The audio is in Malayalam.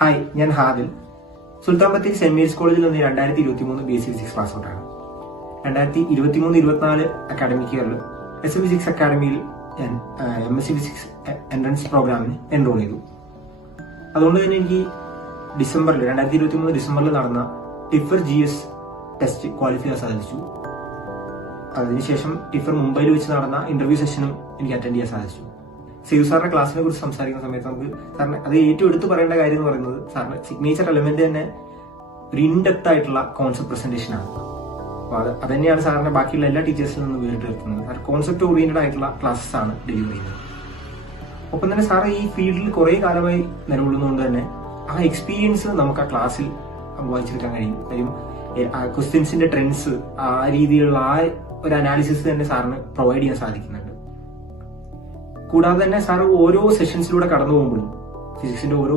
ഹായ്, ഞാൻ ഹാദിൽ. സുൽത്താൻ ബത്തേരി സെന്റ് മേരീസ് കോളേജിൽ നിന്ന് 2023 BSc ഫിസിക്സ് പാസ് ഔട്ടാണ്. 2023-24 അക്കാഡമിക് ഇയറിൽ SL ഫിസിക്സ് അക്കാഡമിയിൽ ഞാൻ MSc ഫിസിക്സ് എൻട്രൻസ് പ്രോഗ്രാമിന് എൻറോൾ ചെയ്തു. അതുകൊണ്ട് തന്നെ എനിക്ക് 2023 ഡിസംബറിൽ നടന്ന ടിഫർ GS ടെസ്റ്റ് ക്വാളിഫൈ ചെയ്യാൻ സാധിച്ചു. അതിനുശേഷം ടിഫർ മുംബൈയിൽ വെച്ച് നടന്ന ഇന്റർവ്യൂ സെഷനും എനിക്ക് അറ്റൻഡ് ചെയ്യാൻ സാധിച്ചു. സേവ് സാറിന്റെ ക്ലാസ്സിനെ കുറിച്ച് സംസാരിക്കുന്ന സമയത്ത് നമുക്ക് സാറിന് അത് ഏറ്റവും എടുത്തു പറയേണ്ട കാര്യം എന്ന് പറയുന്നത് സാറിന് സിഗ്നേച്ചർ എലമെന്റ് തന്നെ ഒരു ഇൻഡെപ്ത് ആയിട്ടുള്ള കോൺസെപ്റ്റ് പ്രസന്റേഷൻ ആണ്. അപ്പൊ അത് തന്നെയാണ് സാറിന്റെ ബാക്കിയുള്ള എല്ലാ ടീച്ചേഴ്സിൽ നിന്നും വേറിട്ട് നിർത്തുന്നത്. സാർ കോൺസെപ്റ്റ് ഓറിയന്റഡ് ആയിട്ടുള്ള ക്ലാസ്സസ് ആണ് ഡെലിവർ ചെയ്യുന്നത്. ഒപ്പം തന്നെ സാർ ഈ ഫീൽഡിൽ കുറെ കാലമായി നിലകൊള്ളുന്നതുകൊണ്ട് തന്നെ ആ എക്സ്പീരിയൻസ് നമുക്ക് ആ ക്ലാസ്സിൽ വായിച്ചെടുക്കാൻ കഴിയും. കാര്യം ക്വസ്റ്റ്യൻസിന്റെ ട്രെൻഡ്സ് ആ രീതിയിലുള്ള ആ ഒരു അനാലിസിസ് തന്നെ സാറിന് പ്രൊവൈഡ് ചെയ്യാൻ സാധിക്കുന്നുണ്ട്. കൂടാതെ തന്നെ സാർ ഓരോ സെഷൻസിലൂടെ കടന്നു പോകുമ്പോഴും ഫിസിക്സിന്റെ ഓരോ